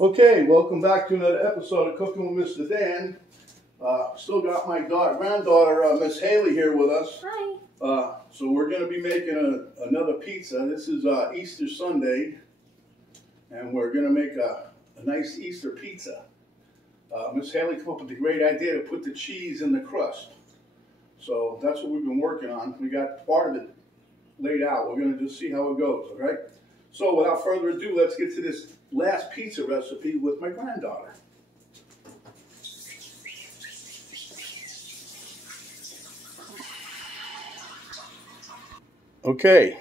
Okay, welcome back to another episode of Cooking with Mr. Dan. Still got my granddaughter, Miss Hailey, here with us. Hi. So we're going to be making another pizza. This is Easter Sunday, and we're going to make a nice Easter pizza. Miss Hailey came up with the great idea to put the cheese in the crust. So that's what we've been working on. We got part of it laid out. We're going to just see how it goes, okay? So without further ado, let's get to this last pizza recipe with my granddaughter. Okay,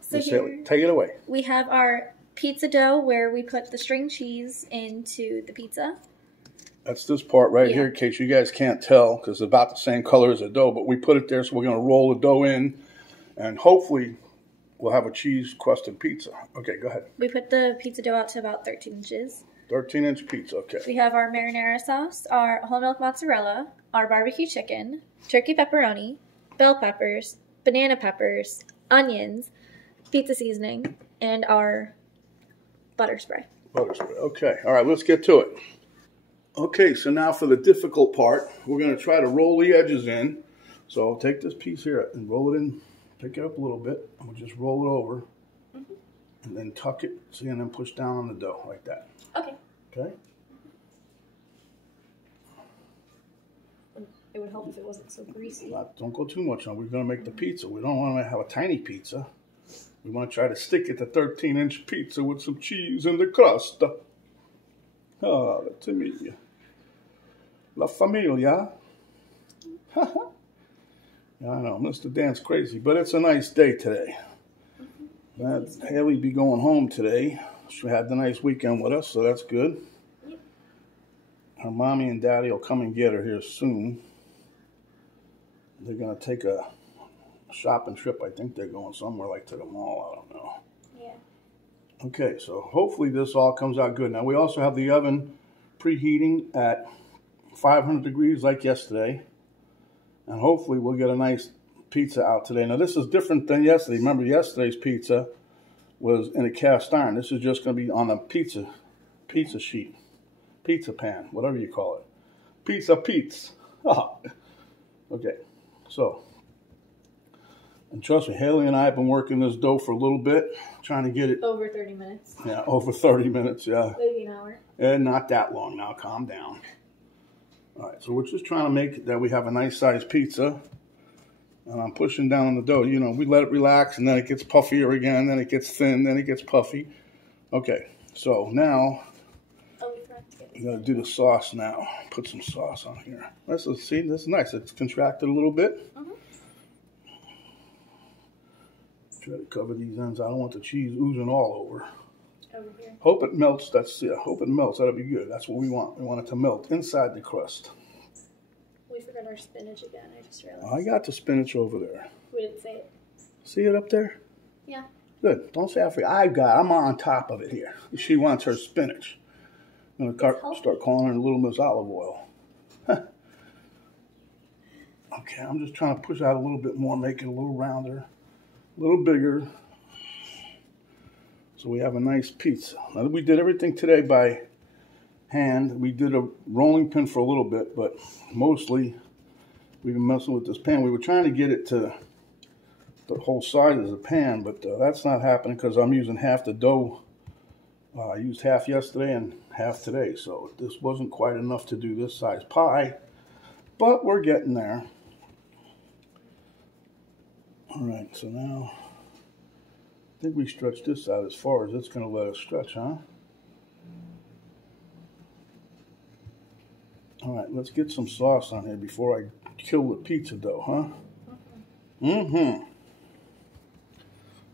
So here, take it away. We have our pizza dough where we put the string cheese into the pizza. That's this part right here, in case you guys can't tell, because it's about the same color as the dough, but we put it there, so we're going to roll the dough in, and hopefully we'll have a cheese-crusted pizza. Okay, go ahead. We put the pizza dough out to about 13 inches. 13-inch pizza, okay. We have our marinara sauce, our whole milk mozzarella, our barbecue chicken, turkey pepperoni, bell peppers, banana peppers, onions, pizza seasoning, and our butter spray. Butter spray, okay. All right, let's get to it. Okay, so now for the difficult part, we're going to try to roll the edges in. So I'll take this piece here and roll it in, pick it up a little bit, and we'll just roll it over, and then tuck it, see, and then push down on the dough like that. Okay. Okay? It would help if it wasn't so greasy. Don't go too much on. We're going to make the pizza. We don't want to have a tiny pizza. We want to try to stick it to 13-inch pizza with some cheese in the crust. Ah, that's me. La familia. Yeah, I know, Mr. Dan's crazy, but it's a nice day today. Hailey be going home today. She had the nice weekend with us, so that's good. Yep. Her mommy and daddy will come and get her here soon. They're going to take a shopping trip. I think they're going somewhere like to the mall. I don't know. Yeah. Okay, so hopefully this all comes out good. Now, we also have the oven preheating at 500 degrees like yesterday. And hopefully we'll get a nice pizza out today. Now, this is different than yesterday. Remember, yesterday's pizza was in a cast iron. This is just going to be on a pizza sheet, pizza pan, whatever you call it. Pizza. Okay, so, and trust me, Hailey and I have been working this dough for a little bit, trying to get it. Over 30 minutes. Yeah, over 30 minutes, yeah. Maybe an hour. And not that long now, calm down. All right, so we're just trying to make it that we have a nice sized pizza. And I'm pushing down on the dough. You know, we let it relax, and then it gets puffier again, then it gets thin, then it gets puffy. Okay, so now we're going to do the sauce now. Put some sauce on here. See, this is nice. It's contracted a little bit. Try to cover these ends. I don't want the cheese oozing all over. Over here. Hope it melts. Hope it melts. That'll be good. That's what we want. We want it to melt inside the crust. We forgot our spinach again. I just realized. I got the spinach over there. We didn't say it. See it up there? Yeah. Good. Don't say I forgot. I'm on top of it here. She wants her spinach. I'm going to start calling her Little Miss Olive Oil. Okay, I'm just trying to push out a little bit more, make it a little rounder, a little bigger. So we have a nice pizza. Now, we did everything today by hand. We did a rolling pin for a little bit, but mostly we've been messing with this pan. We were trying to get it to the whole size of the pan, but that's not happening because I'm using half the dough. I used half yesterday and half today, so this wasn't quite enough to do this size pie, but we're getting there. All right, so now I think we stretched this out as far as it's going to let us stretch, huh? All right, let's get some sauce on here before I kill the pizza dough, huh?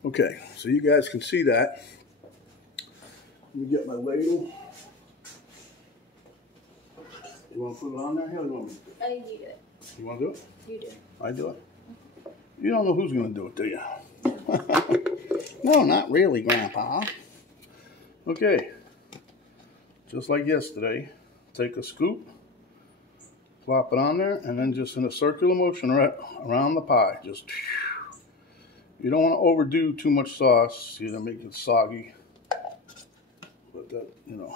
Okay, so you guys can see that. Let me get my ladle. You want to put it on there? How do you want me to do it? I think you do it. You want to do it? You do. I do it? You don't know who's going to do it, do you? No, not really, Grandpa. Okay. Just like yesterday, take a scoop, plop it on there, and then just in a circular motion right around the pie. Just, you don't want to overdo too much sauce. You don't make it soggy. that, you know.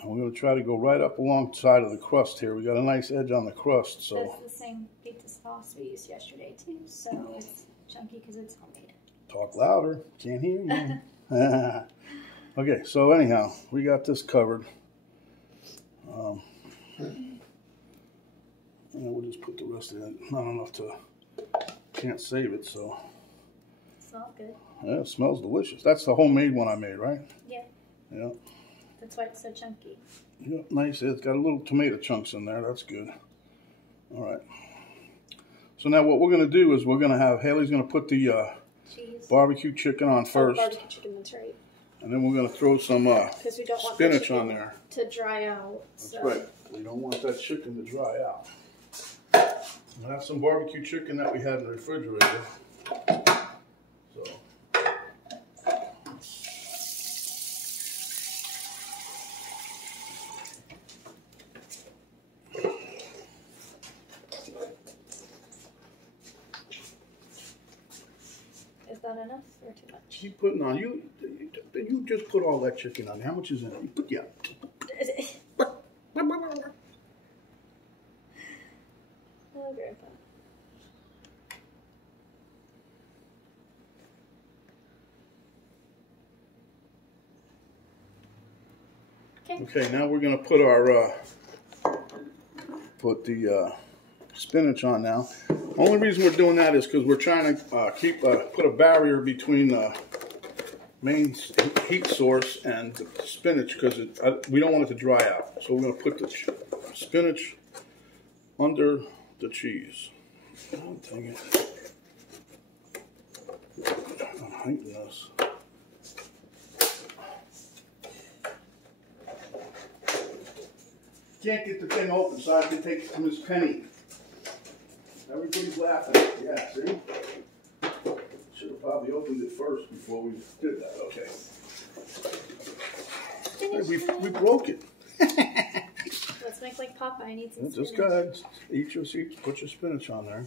And we're going to try to go right up alongside of the crust here. We got a nice edge on the crust, so. That's the same pizza sauce we used yesterday too, so it's chunky because it's homemade. Talk louder. Can't hear you. Okay, so anyhow, we got this covered. And we'll just put the rest of it. Not enough to, can't save it, so. It smells good. Yeah, it smells delicious. That's the homemade one I made, right? Yeah. Yeah. That's why it's so chunky. Yeah, nice. It's got a little tomato chunks in there. That's good. All right. So now what we're going to do is we're going to have, Hailey's going to put the barbecue chicken on first. Barbecue chicken, that's right. And then we're going to throw some because we don't want spinach on there. To dry out. That's right. We don't want that chicken to dry out. We have some barbecue chicken that we had in the refrigerator. So. Is that enough or too much? Keep putting on. You just put all that chicken on. How much is in it? You put Oh, Grandpa. Okay, now we're going to put our spinach on now. Only reason we're doing that is because we're trying to put a barrier between the main heat source and the spinach because we don't want it to dry out. So we're going to put the spinach under the cheese. Oh, dang it. I'm hating this. Can't get the thing open, so I have to take it to Miss Penny. Everybody's laughing. Yeah, see? Should have probably opened it first before we did that. Okay. Hey, we broke it. Let's make like Popeye. I need some Just spinach. go ahead. Eat your seeds. Put your spinach on there.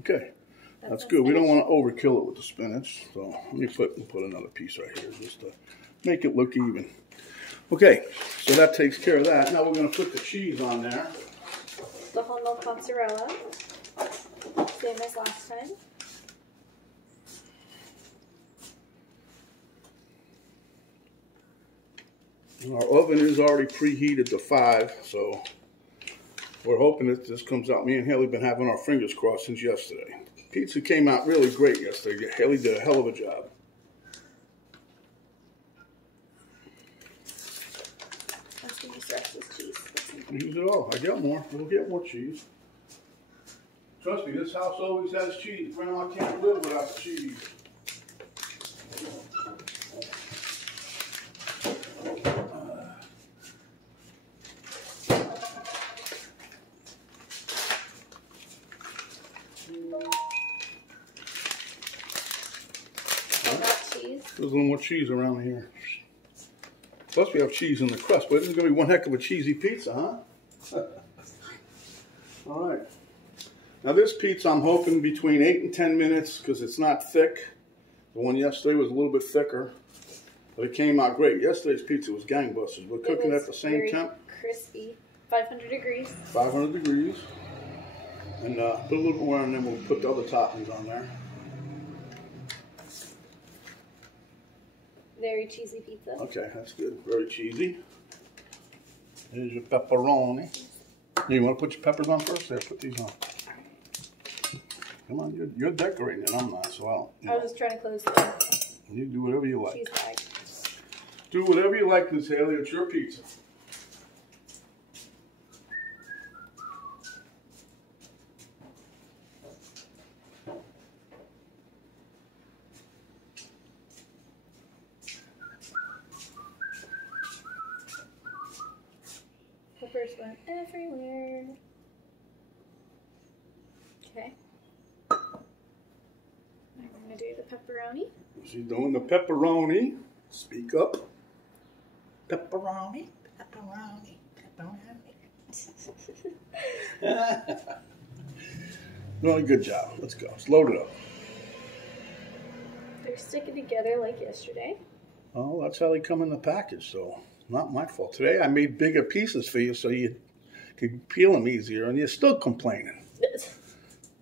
Okay. That's good. We don't want to overkill it with the spinach. So let me put another piece right here just to make it look even. Okay, so that takes care of that. Now we're going to put the cheese on there. The whole milk mozzarella. Same as last time. And our oven is already preheated to 5, so we're hoping that this comes out. Me and Hailey have been having our fingers crossed since yesterday. Pizza came out really great yesterday. Hailey did a hell of a job. Let's use the rest of this cheese. Use it all. I got more. We'll get more cheese. Trust me, this house always has cheese. Grandma can't live without the cheese. There's a little more cheese around here. Plus we have cheese in the crust, but this is going to be one heck of a cheesy pizza, huh? All right. Now this pizza I'm hoping between 8 and 10 minutes because it's not thick. The one yesterday was a little bit thicker, but it came out great. Yesterday's pizza was gangbusters. We're cooking at the same temp. Crispy. 500 degrees. 500 degrees. And put a little more and then we'll put the other toppings on there. Very cheesy pizza. Okay, that's good. Very cheesy. Here's your pepperoni. You want to put your peppers on first? There, put these on. Come on, you're decorating it. I'm not, so I'll. I was just trying to close the You do whatever you like. cheese bag. Do whatever you like, Miss Hailey. It's your pizza. Peppers went everywhere. Okay. Now we're going to do the pepperoni. She's doing the pepperoni. Speak up. Pepperoni. Pepperoni. Don't have it. Really good job. Let's go. Let's load it up. They're sticking together like yesterday. Oh, that's how they come in the package, so not my fault. Today I made bigger pieces for you so you could peel them easier, and you're still complaining.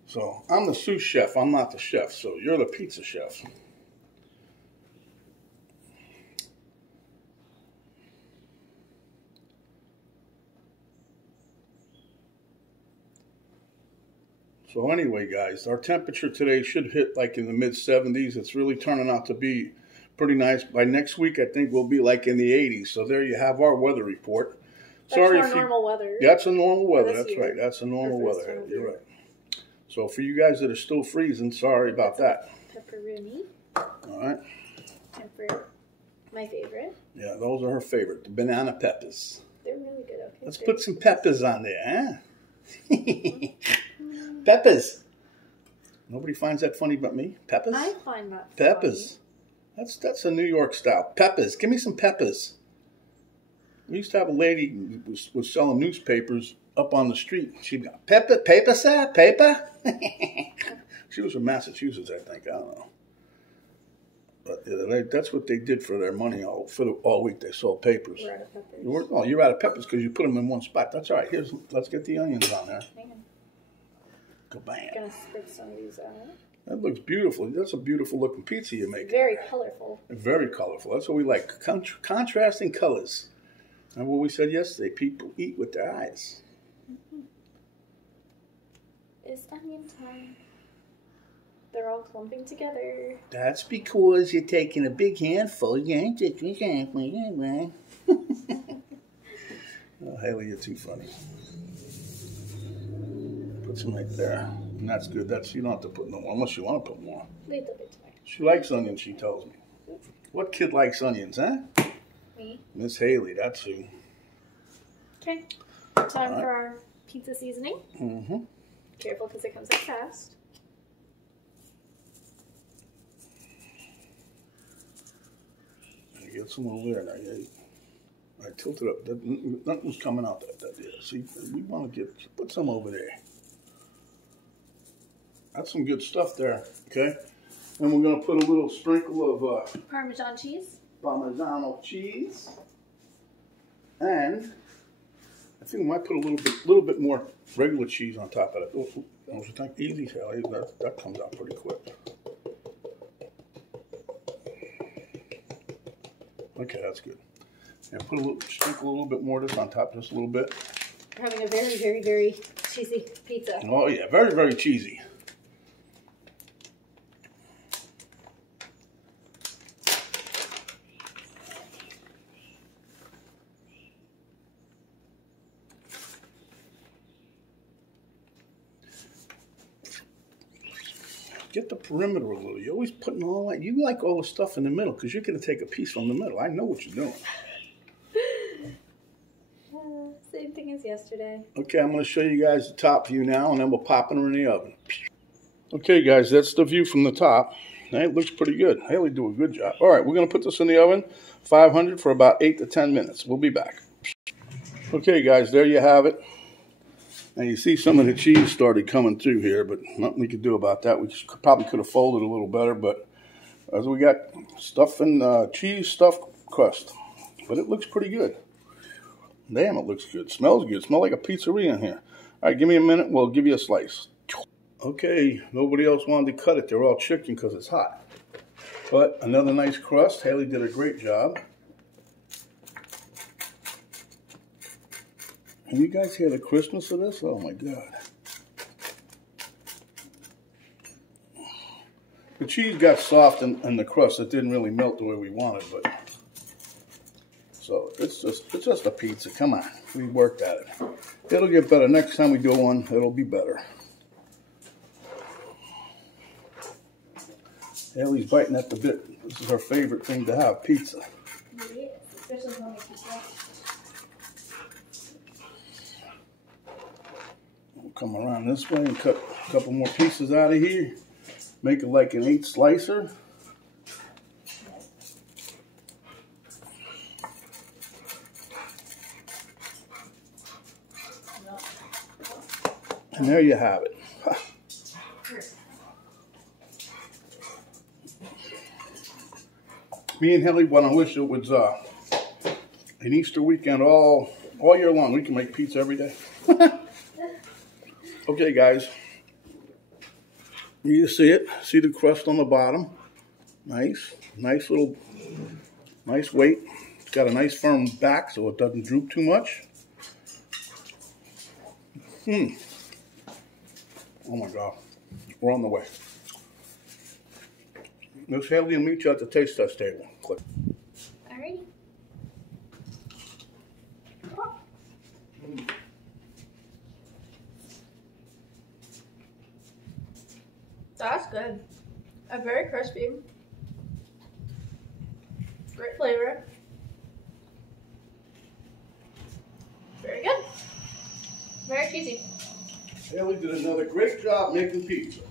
So I'm the sous chef. I'm not the chef, so you're the pizza chef. So anyway, guys, our temperature today should hit like in the mid-70s. It's really turning out to be pretty nice. By next week, I think we'll be like in the 80s. So there you have our weather report. That's our normal weather. That's a normal weather. That's right. That's a normal weather. You're right. So for you guys that are still freezing, sorry about that. Pepperoni. All right. And for my favorite. Yeah, those are her favorite. The banana peppers. They're really good. Okay. Let's put some peppers on there, huh? Peppers. Nobody finds that funny but me. Peppers? I find that peppers. Funny. That's a New York style. Peppers. Give me some peppers. We used to have a lady who was selling newspapers up on the street. She'd go, paper, sir? Paper? She was from Massachusetts, I think. I don't know. But yeah, that's what they did for their money all week. They sold papers. We're out of peppers. You're out of peppers because you put them in one spot. That's all right. Let's get the onions on there. Hang on. Kabam. Gonna spread some of these out. That looks beautiful. That's a beautiful looking pizza you're making. Very colorful. Very colorful. That's what we like. Contrasting colors. And what we said yesterday, people eat with their eyes. It's onion time. They're all clumping together. That's because you're taking a big handful. You ain't taking a handful. Oh, Hailey, you're too funny. Put some right there. And that's good. You don't have to put no more, unless you want to put more. Wait a bit tonight. She likes onions, she tells me. What kid likes onions, huh? Me. Miss Hailey, that's who. Okay. Time for our pizza seasoning. Mm-hmm. Careful because it comes out fast. Get some over there now. I tilted up. Nothing's coming out that there. See, we want to put some over there. That's some good stuff there. Okay. And we're gonna put a little sprinkle of Parmesan cheese. Parmesan cheese. And I think we might put a little bit more regular cheese on top of it. Oh, don't you think? Easy, Hailey. That comes out pretty quick. Okay, that's good. And sprinkle a little bit more of this on top, just a little bit. We're having a very, very, very cheesy pizza. Oh yeah, very, very cheesy. Get the perimeter a little. You're always putting all that. You like all the stuff in the middle because you're going to take a piece from the middle. I know what you're doing. Same thing as yesterday. Okay, I'm going to show you guys the top view now, and then we'll pop it in the oven. Okay, guys, that's the view from the top. It looks pretty good. Hailey do a good job. All right, we're going to put this in the oven, 500 for about 8 to 10 minutes. We'll be back. Okay, guys, there you have it. Now you see some of the cheese started coming through here, but nothing we could do about that. We probably could have folded a little better, but as we got stuff in cheese stuffed crust. But it looks pretty good. Damn, it looks good. Smells good. Smells like a pizzeria in here. All right, give me a minute. We'll give you a slice. Okay, nobody else wanted to cut it. They're all chicken because it's hot. But another nice crust. Hailey did a great job. Can you guys hear the crispness of this? Oh my God. The cheese got soft in the crust. It didn't really melt the way we wanted, but so it's just a pizza. Come on. We worked at it. It'll get better. Next time we do one, it'll be better. Hailey's biting at the bit. This is her favorite thing to have, pizza. It is, especially when we pizza. We'll come around this way and cut a couple more pieces out of here. Make it like an 8 slicer. And there you have it. Me and Hailey want to wish it was an Easter weekend all year long. We can make pizza every day. Okay, guys. You see it. See the crust on the bottom. Nice weight. It's got a nice firm back so it doesn't droop too much. Oh my God. We're on the way. Miss Hailey will meet you at the taste test table. Click. Alrighty. That's good. Very crispy. Great flavor. Very good. Very cheesy. Hailey did another great job making pizza.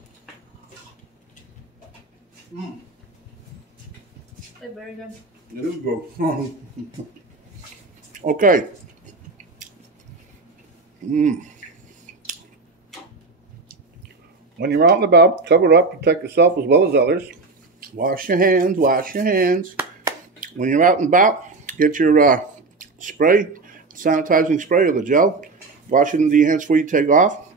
It's very good. It is good. Okay. When you're out and about, cover up, protect yourself as well as others. Wash your hands, wash your hands. When you're out and about, get your spray, sanitizing spray or the gel. Wash it into your hands before you take off.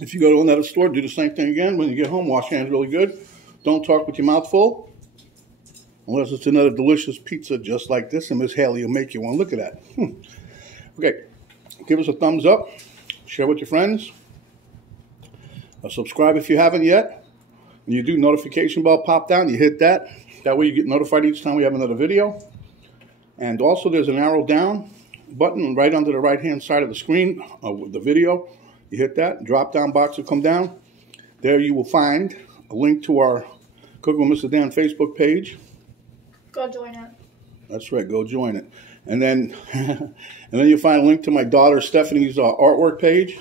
If you go to another store, do the same thing again. When you get home, wash your hands really good. Don't talk with your mouth full. Unless it's another delicious pizza just like this, and Miss Hailey will make you one. Look at that. Okay, give us a thumbs up. Share with your friends. Subscribe if you haven't yet. When you do, notification bell pop down. You hit that. That way you get notified each time we have another video. And also there's an arrow down button right under the right-hand side of the screen with the video. You hit that. Drop-down box will come down. There you will find a link to our Cooking with Mr. Dan Facebook page. Go join it. That's right. Go join it. And then you'll find a link to my daughter Stephanie's artwork page.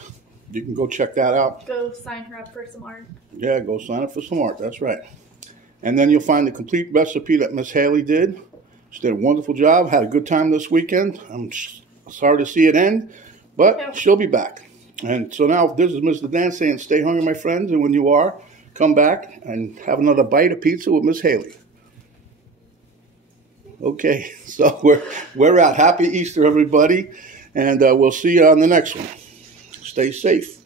You can go check that out. Go sign her up for some art. Yeah, go sign up for some art. That's right. And then you'll find the complete recipe that Miss Hailey did. She did a wonderful job. Had a good time this weekend. I'm sorry to see it end, but she'll be back. And so now this is Mr. Dan saying, stay hungry, my friends. And when you are, come back and have another bite of pizza with Miss Hailey. Okay, so we're out. Happy Easter, everybody. And we'll see you on the next one. Stay safe.